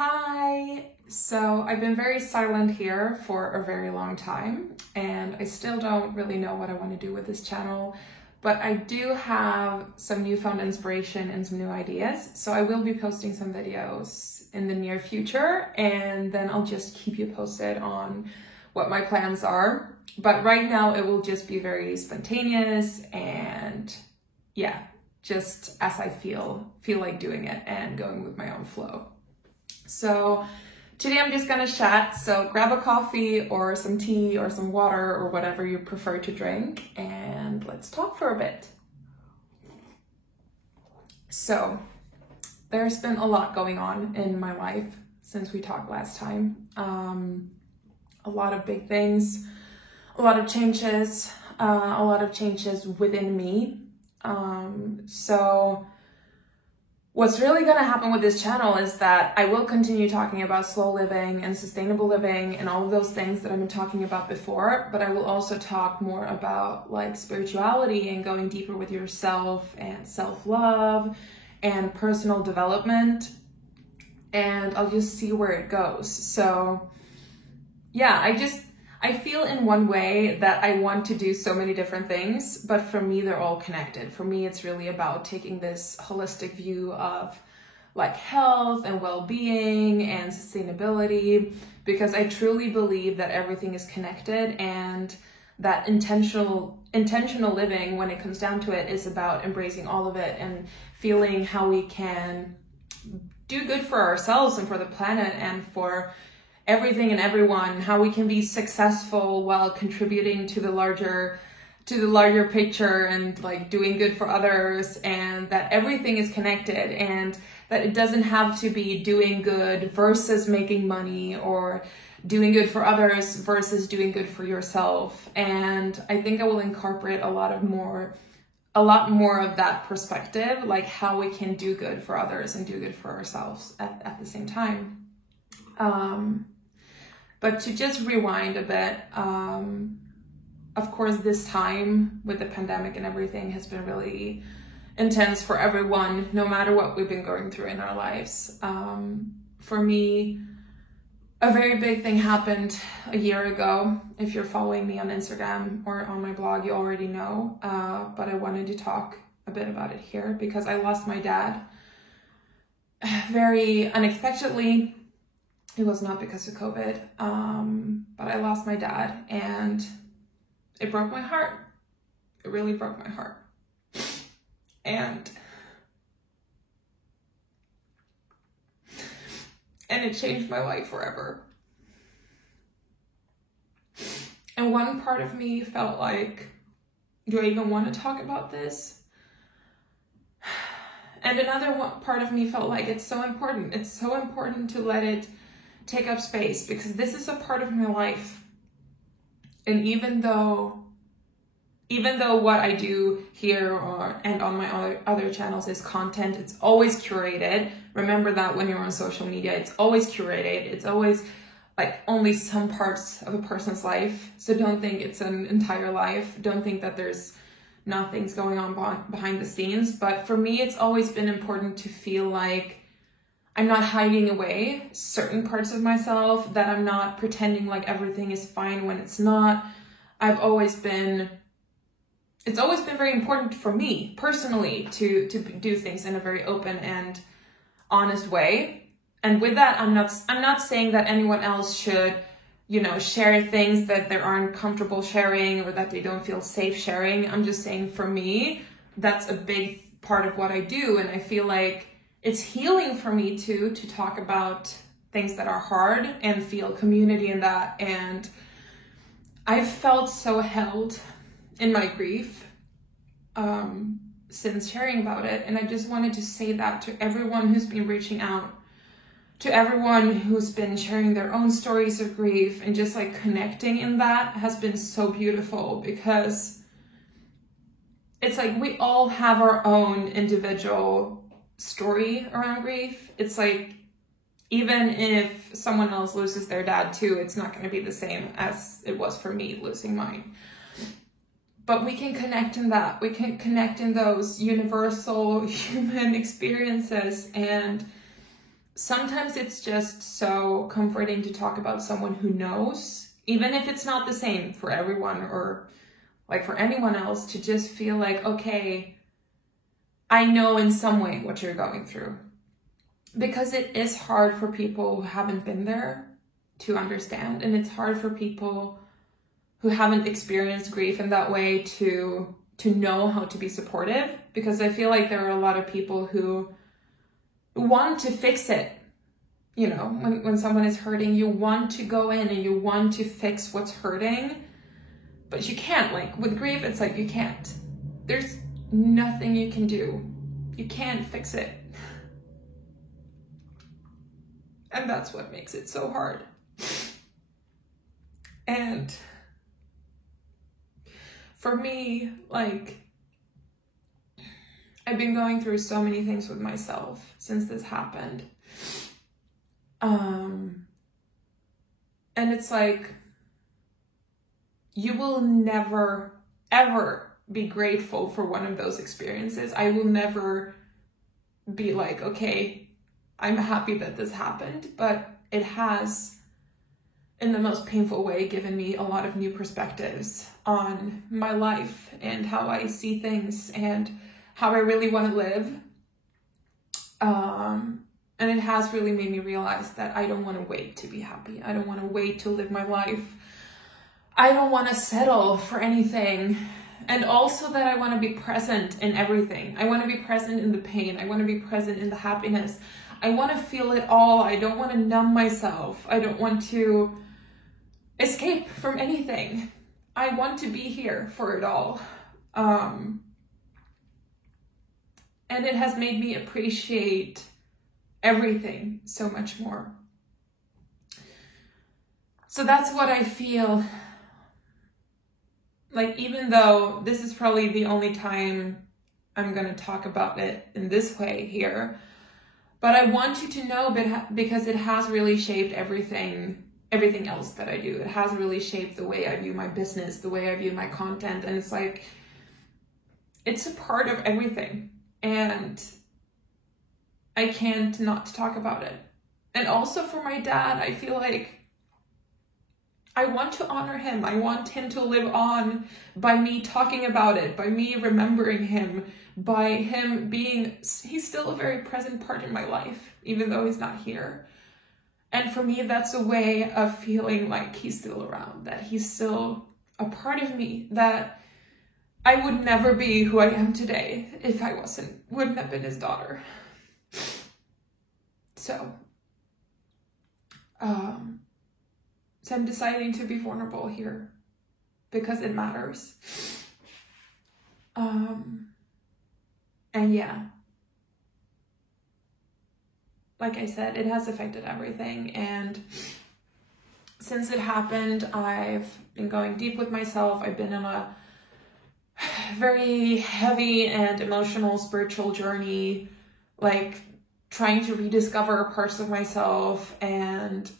Hi! So I've been very silent here for a very long time and I still don't really know what I want to do with this channel, but I do have some newfound inspiration and some new ideas. So I will be posting some videos in the near future and then I'll just keep you posted on what my plans are. But right now it will just be very spontaneous and yeah, just as I feel like doing it and going with my own flow. So today I'm just gonna chat, so grab a coffee or some tea or some water or whatever you prefer to drink and let's talk for a bit. So there's been a lot going on in my life since we talked last time. A lot of big things, a lot of changes within me. So what's really going to happen with this channel is that I will continue talking about slow living and sustainable living and all of those things that I've been talking about before, but I will also talk more about like spirituality and going deeper with yourself and self-love and personal development, and I'll just see where it goes. So yeah, I feel in one way that I want to do so many different things, but for me, they're all connected. For me, it's really about taking this holistic view of like health and well-being and sustainability, because I truly believe that everything is connected and that intentional living, when it comes down to it, is about embracing all of it and feeling how we can do good for ourselves and for the planet and for everything and everyone, how we can be successful while contributing to the larger picture and like doing good for others, and that everything is connected and that it doesn't have to be doing good versus making money or doing good for others versus doing good for yourself. And I think I will incorporate a lot more of that perspective, like how we can do good for others and do good for ourselves at the same time. But to just rewind a bit, of course, this time with the pandemic and everything has been really intense for everyone, no matter what we've been going through in our lives. For me, a very big thing happened a year ago. If you're following me on Instagram or on my blog, you already know, but I wanted to talk a bit about it here because I lost my dad very unexpectedly. It was not because of COVID, but I lost my dad and it broke my heart. It really broke my heart. And it changed my life forever. And one part of me felt like, do I even want to talk about this? And another part of me felt like it's so important. It's so important to let it take up space because this is a part of my life. And even though what I do here and on my other channels is content, it's always curated. Remember that when you're on social media, it's always curated. It's always like only some parts of a person's life. So don't think it's an entire life. Don't think that there's not things going on behind the scenes. But for me, it's always been important to feel like I'm not hiding away certain parts of myself, that I'm not pretending like everything is fine when it's not. It's always been very important for me personally to do things in a very open and honest way. And with that, I'm not saying that anyone else should, share things that they aren't comfortable sharing or that they don't feel safe sharing. I'm just saying for me, that's a big part of what I do. And I feel like it's healing for me too, to talk about things that are hard and feel community in that. And I've felt so held in my grief since sharing about it. And I just wanted to say that to everyone who's been reaching out, to everyone who's been sharing their own stories of grief, and just like connecting in that has been so beautiful, because it's like we all have our own individual story around grief. It's like, even if someone else loses their dad too, it's not going to be the same as it was for me losing mine. But we can connect in that. We can connect in those universal human experiences and sometimes it's just so comforting to talk about someone who knows, even if it's not the same for everyone or like for anyone else, to just feel like, okay, I know in some way what you're going through. Because it is hard for people who haven't been there to understand, and it's hard for people who haven't experienced grief in that way to know how to be supportive, because I feel like there are a lot of people who want to fix it. You know, when someone is hurting, you want to go in and you want to fix what's hurting, but you can't. Like with grief, it's like you can't. There's nothing you can do. You can't fix it. And that's what makes it so hard. And for me, like, I've been going through so many things with myself since this happened. And it's like, you will never, ever be grateful for one of those experiences. I will never be like, okay, I'm happy that this happened, but it has, in the most painful way, given me a lot of new perspectives on my life and how I see things and how I really want to live. And it has really made me realize that I don't want to wait to be happy. I don't want to wait to live my life. I don't want to settle for anything. And also that I want to be present in everything. I want to be present in the pain. I want to be present in the happiness. I want to feel it all. I don't want to numb myself. I don't want to escape from anything. I want to be here for it all. And it has made me appreciate everything so much more. So that's what I feel like, even though this is probably the only time I'm going to talk about it in this way here, but I want you to know, because it has really shaped everything else that I do. It has really shaped the way I view my business, the way I view my content. And it's like, it's a part of everything. And I can't not talk about it. And also for my dad, I feel like I want to honor him. I want him to live on by me talking about it, by me remembering him, by him being, he's still a very present part in my life, even though he's not here. And for me, that's a way of feeling like he's still around, that he's still a part of me, that I would never be who I am today if I wouldn't have been his daughter. So I'm deciding to be vulnerable here because it matters. And yeah, like I said, it has affected everything. And since it happened, I've been going deep with myself. I've been on a very heavy and emotional spiritual journey, like trying to rediscover parts of myself. And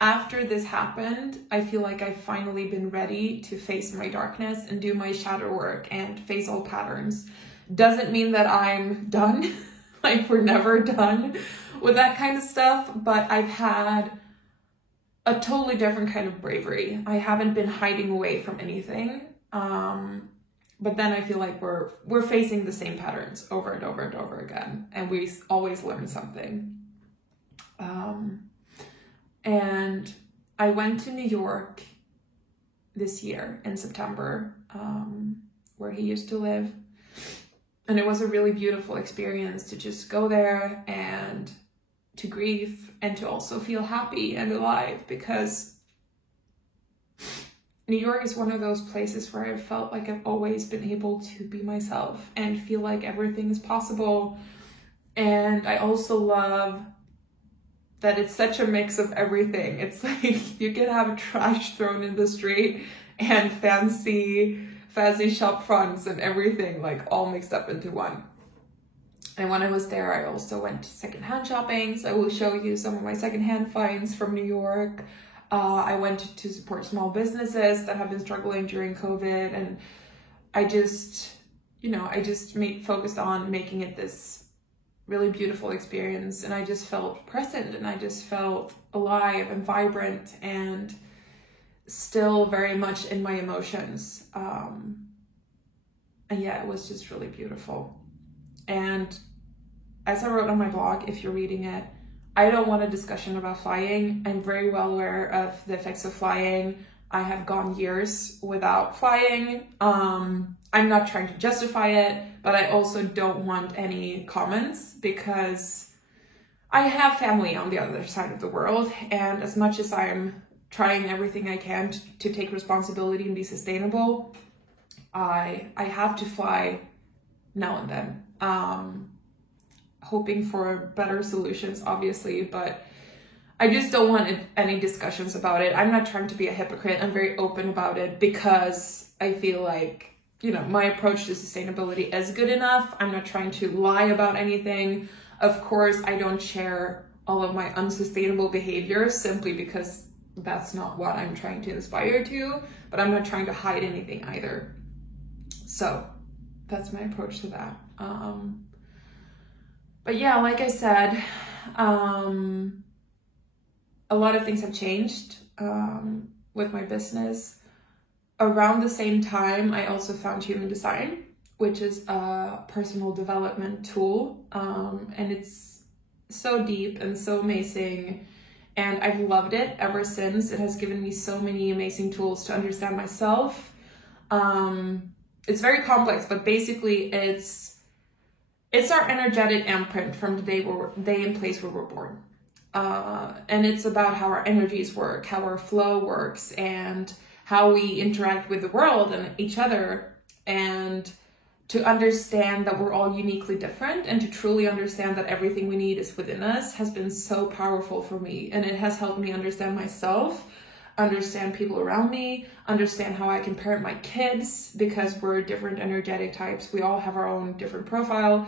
after this happened, I feel like I've finally been ready to face my darkness and do my shadow work and face all patterns. Doesn't mean that I'm done. Like, we're never done with that kind of stuff, but I've had a totally different kind of bravery. I haven't been hiding away from anything. But then I feel like we're facing the same patterns over and over and over again, and we always learn something. And I went to New York this year in September, where he used to live. And it was a really beautiful experience to just go there and to grieve and to also feel happy and alive, because New York is one of those places where I felt like I've always been able to be myself and feel like everything is possible. And I also love that it's such a mix of everything. It's like you can have trash thrown in the street and fancy shop fronts and everything, like all mixed up into one. And when I was there, I also went to secondhand shopping. So I will show you some of my secondhand finds from New York. I went to support small businesses that have been struggling during COVID. And I just focused on making it this really beautiful experience, and I just felt present, and I just felt alive and vibrant and still very much in my emotions. And yeah, it was just really beautiful. And as I wrote on my blog, if you're reading it, I don't want a discussion about flying. I'm very well aware of the effects of flying. I have gone years without flying. I'm not trying to justify it, but I also don't want any comments because I have family on the other side of the world. And as much as I'm trying everything I can to take responsibility and be sustainable, I have to fly now and then. Hoping for better solutions, obviously, but I just don't want any discussions about it. I'm not trying to be a hypocrite. I'm very open about it because I feel like, my approach to sustainability is good enough. I'm not trying to lie about anything. Of course, I don't share all of my unsustainable behaviors simply because that's not what I'm trying to inspire to, but I'm not trying to hide anything either. So that's my approach to that. But yeah, like I said, a lot of things have changed with my business. Around the same time, I also found Human Design, which is a personal development tool. And it's so deep and so amazing. And I've loved it ever since. It has given me so many amazing tools to understand myself. It's very complex, but basically it's our energetic imprint from the day and place where we're born. And it's about how our energies work, how our flow works, and how we interact with the world and each other. And to understand that we're all uniquely different and to truly understand that everything we need is within us has been so powerful for me. And it has helped me understand myself, understand people around me, understand how I can parent my kids, because we're different energetic types. We all have our own different profile.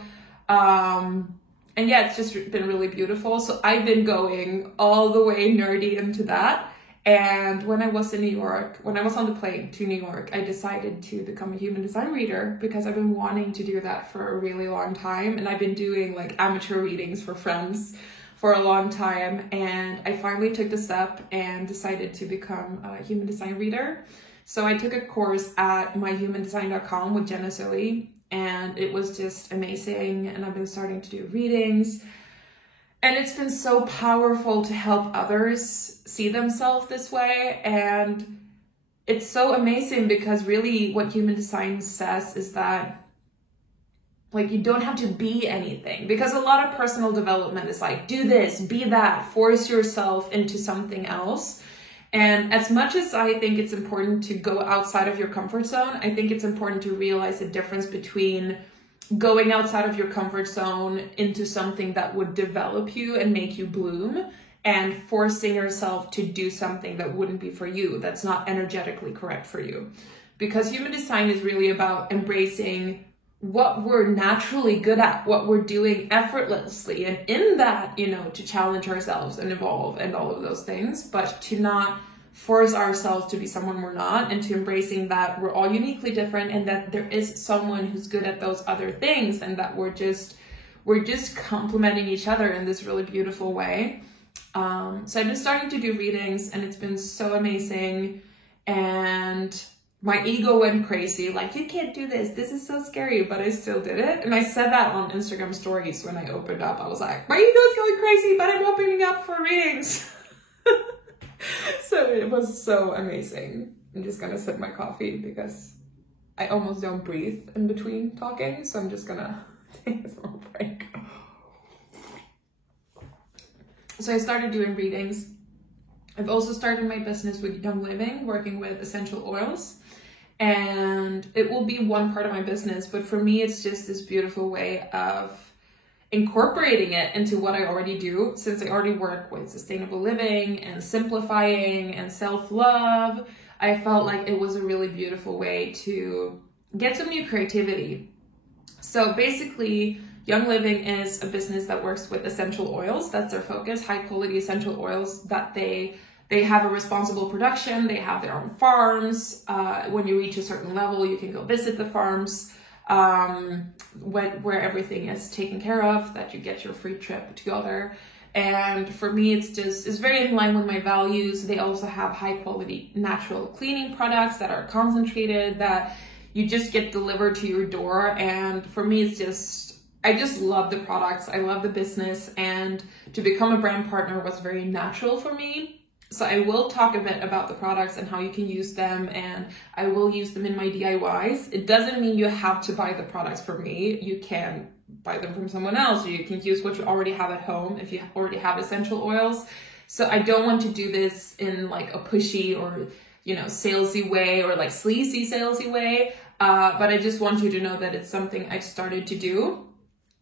And yeah, it's just been really beautiful. So I've been going all the way nerdy into that. And when I was in New York, when I was on the plane to New York, I decided to become a Human Design reader because I've been wanting to do that for a really long time. And I've been doing like amateur readings for friends for a long time. And I finally took the step and decided to become a Human Design reader. So I took a course at myhumandesign.com with Jenna Zoe, and it was just amazing. And I've been starting to do readings. And it's been so powerful to help others see themselves this way. And it's so amazing because really what Human Design says is that like you don't have to be anything, because a lot of personal development is like, do this, be that, force yourself into something else. And as much as I think it's important to go outside of your comfort zone, I think it's important to realize the difference between going outside of your comfort zone into something that would develop you and make you bloom, and forcing yourself to do something that wouldn't be for you, that's not energetically correct for you. Because Human Design is really about embracing what we're naturally good at, what we're doing effortlessly, and in that, to challenge ourselves and evolve and all of those things, but to not force ourselves to be someone we're not, and to embracing that we're all uniquely different and that there is someone who's good at those other things, and that we're just complementing each other in this really beautiful way. So I've been starting to do readings, and it's been so amazing. And my ego went crazy, like, you can't do this is so scary, but I still did it. And I said that on Instagram stories when I opened up. I was like, my ego's going crazy, but I'm opening up for readings. So it was so amazing. I'm just gonna sip my coffee because I almost don't breathe in between talking, so I'm just gonna take a small break. So I started doing readings. I've also started my business with Young Living, working with essential oils. And it will be one part of my business, but for me, it's just this beautiful way of incorporating it into what I already do, since I already work with sustainable living and simplifying and self-love. I felt like it was a really beautiful way to get some new creativity. So basically, Young Living is a business that works with essential oils. That's their focus, high quality essential oils that they have a responsible production. They have their own farms. When you reach a certain level, you can go visit the farms. where everything is taken care of, that you get your free trip together. And for me, it's very in line with my values. They also have high quality natural cleaning products that are concentrated, that you just get delivered to your door. And for me, I just love the products. I love the business, and to become a brand partner was very natural for me. So I will talk a bit about the products and how you can use them, and I will use them in my DIYs. It doesn't mean you have to buy the products from me. You can buy them from someone else, or you can use what you already have at home if you already have essential oils. So I don't want to do this in like a pushy or, salesy way, or like sleazy salesy way. But I just want you to know that it's something I've started to do.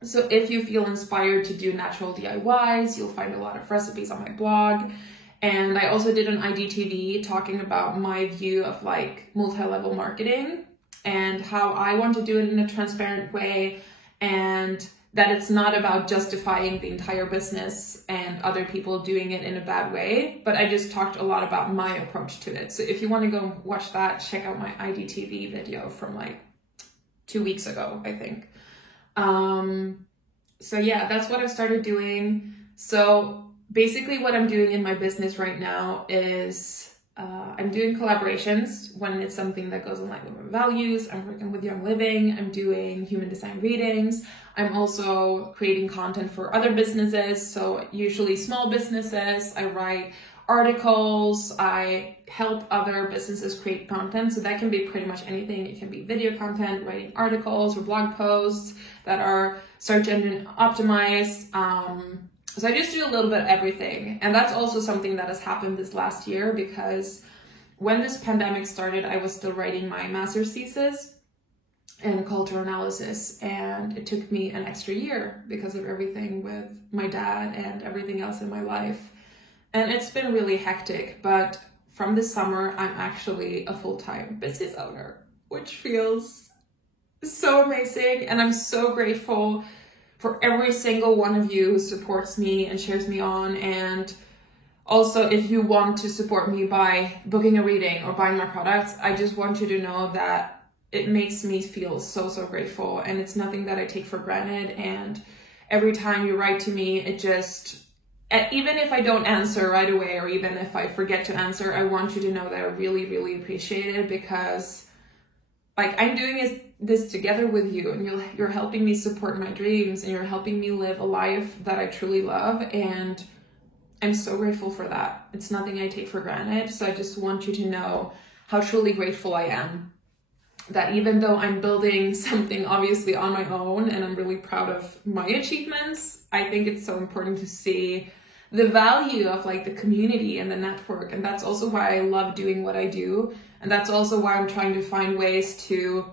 So if you feel inspired to do natural DIYs, you'll find a lot of recipes on my blog. And I also did an IGTV talking about my view of like multi-level marketing and how I want to do it in a transparent way, and that it's not about justifying the entire business and other people doing it in a bad way, but I just talked a lot about my approach to it. So if you want to go watch that, check out my IGTV video from like 2 weeks ago, I think. So yeah, that's what I've started doing. So basically what I'm doing in my business right now is I'm doing collaborations when it's something that goes in line with my values. I'm working with Young Living. I'm doing human design readings. I'm also creating content for other businesses. So usually small businesses. I write articles. I help other businesses create content. So that can be pretty much anything. It can be video content, writing articles or blog posts that are search engine optimized. So I just do a little bit of everything. And that's also something that has happened this last year, because when this pandemic started, I was still writing my master's thesis in cultural analysis. And it took me an extra year because of everything with my dad and everything else in my life. And it's been really hectic. But from this summer, I'm actually a full-time business owner, which feels so amazing. And I'm so grateful for every single one of you who supports me and cheers me on. And also, if you want to support me by booking a reading or buying my products, I just want you to know that it makes me feel so, so grateful. And it's nothing that I take for granted. And every time you write to me, it just, even if I don't answer right away, or even if I forget to answer, I want you to know that I really, really appreciate it, because like I'm doing this together with you, and you're helping me support my dreams, and you're helping me live a life that I truly love. And I'm so grateful for that. It's nothing I take for granted. So I just want you to know how truly grateful I am, that even though I'm building something obviously on my own, and I'm really proud of my achievements, I think it's so important to see the value of like the community and the network. And that's also why I love doing what I do. And that's also why I'm trying to find ways to,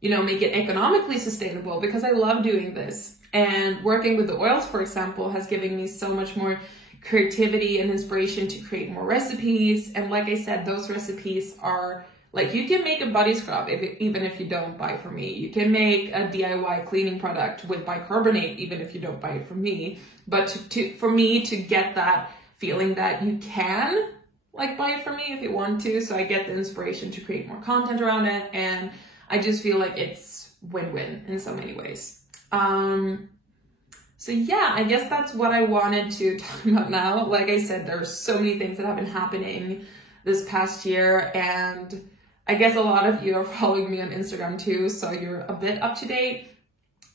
make it economically sustainable, because I love doing this. And working with the oils, for example, has given me so much more creativity and inspiration to create more recipes. And like I said, those recipes are like, you can make a body scrub even if you don't buy from me. You can make a DIY cleaning product with bicarbonate even if you don't buy it from me. But for me to get that feeling that you can like buy it from me if you want to. So I get the inspiration to create more content around it. And I just feel like it's win-win in so many ways. So yeah, I guess that's what I wanted to talk about now. Like I said, there's so many things that have been happening this past year, and I guess a lot of you are following me on Instagram too, so you're a bit up to date.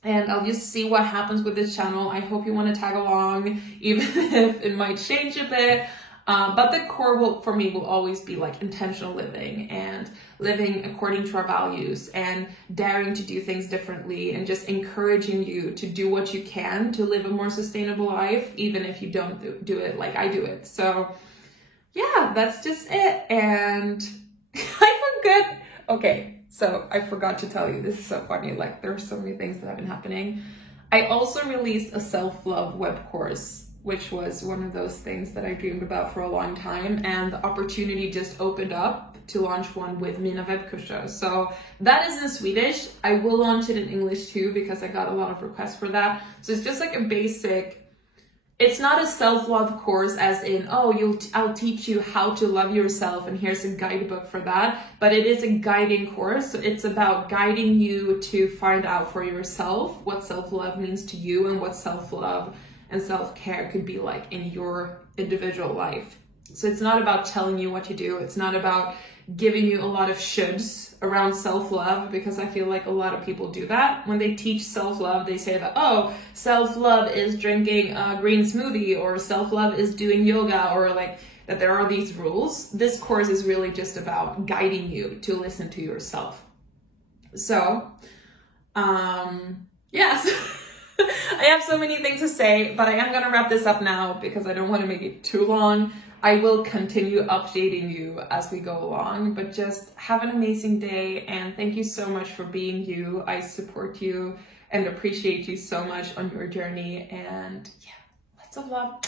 And I'll just see what happens with this channel. I hope you want to tag along, even if it might change a bit. But the core for me will always be like intentional living, and living according to our values, and daring to do things differently, and just encouraging you to do what you can to live a more sustainable life, even if you don't do it like I do it. So yeah, that's just it. And I forgot to tell you, this is so funny. Like, there are so many things that have been happening. I also released a self-love web course, which was one of those things that I dreamed about for a long time. And the opportunity just opened up to launch one with Mina Webbkurser. So that is in Swedish. I will launch it in English too, because I got a lot of requests for that. So it's just like a basic it's not a self-love course as in, oh, I'll teach you how to love yourself and here's a guidebook for that, but it is a guiding course. So it's about guiding you to find out for yourself what self-love means to you and what self-love and self-care could be like in your individual life. So it's not about telling you what to do. It's not about giving you a lot of shoulds around self-love, because I feel like a lot of people do that. When they teach self-love, they say that, oh, self-love is drinking a green smoothie, or self-love is doing yoga, or like that there are these rules. This course is really just about guiding you to listen to yourself. So, yes. I have so many things to say, but I am going to wrap this up now because I don't want to make it too long. I will continue updating you as we go along, but just have an amazing day and thank you so much for being you. I support you and appreciate you so much on your journey, and yeah, lots of love.